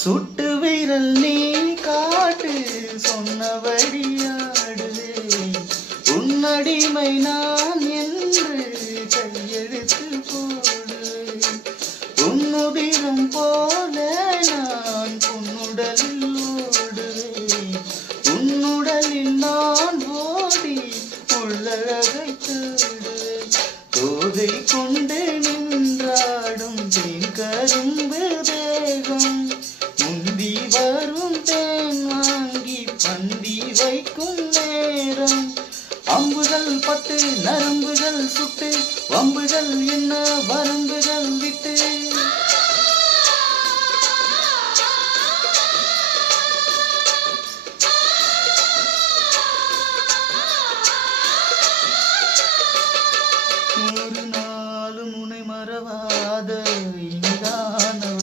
சுட்டு விரல் நீ காட்டு சொன்னபடியாடுவேன். உன்னடிமை நான் என்று கையெழுத்து போடுவேன். உன்னுதிரம் போல நான் உன்னுடலில் ஓடுவேன். உன்னுடலில் நான் ஓடி உள்ளழகை தேடுவேன். தோகை கொண்டு நின்றாடும் தேன் கரும்பு தேகம் முந்தி வரும் தேன் வாங்கி பந்தி வைக்கும் நேரம். அம்புகள் பட்டு நரம்புகள் சுட்டு வம்புகள் என்ன வரும்